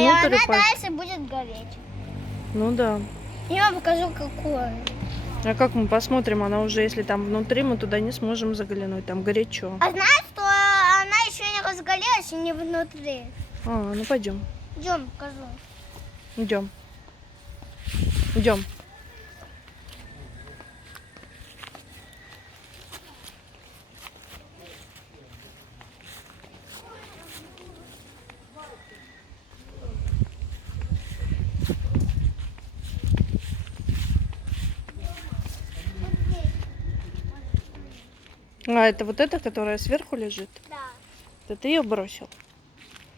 внутрь она упасть. дальше будет гореть. Ну да. Я вам покажу, какую. А как мы посмотрим, она уже, если там внутри, мы туда не сможем заглянуть, там горячо. А знаешь, что она еще не разгорелась и не внутри? А, ну пойдем. Идем, покажу. Идем. Идем. А это вот эта, которая сверху лежит? Да. Это ты ее бросил?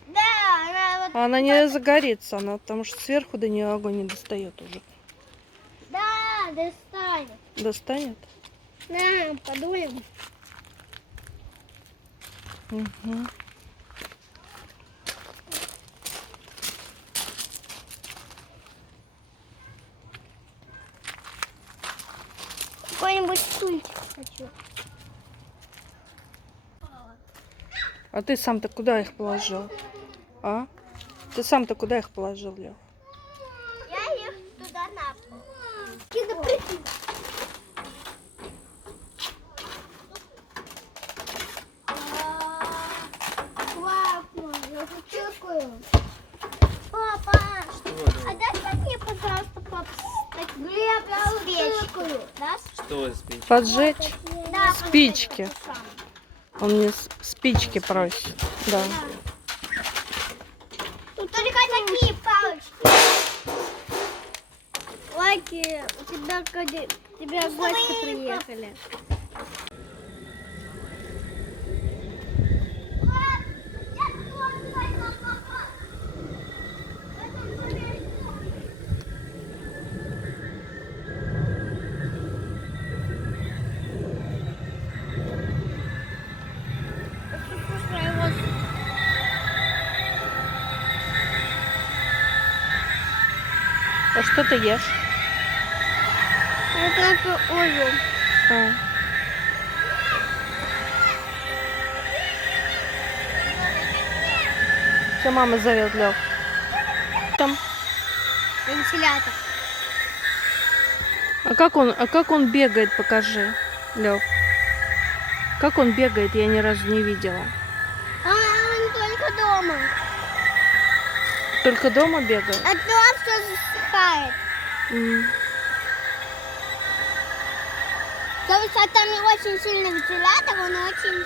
Да, она вот... А она не загорится, она потому что сверху до нее огонь не достает уже. Да, достанет. Достанет? На, подуем. Угу. Какой-нибудь стульчик хочу. А ты сам-то куда их положил? А? Ты сам-то куда их положил, Лев? Я их туда на пол. Классно, я чувствую. Папа, а дай мне, пожалуйста, пап, спичку. Да? Что спички? Поджечь Да, спички. Он мне спички просит. Да. Тут только такие палочки. Лайки, у тебя гости приехали. А что ты ешь? Это ужин. А. Все, мама зовет, Лев. Там. Вентилятор. А как он бегает, покажи, Лев. Как он бегает, я ни разу не видела. Он только дома. Только дома бегает? А то все засыхает. То есть там не очень сильный вентилятор, он очень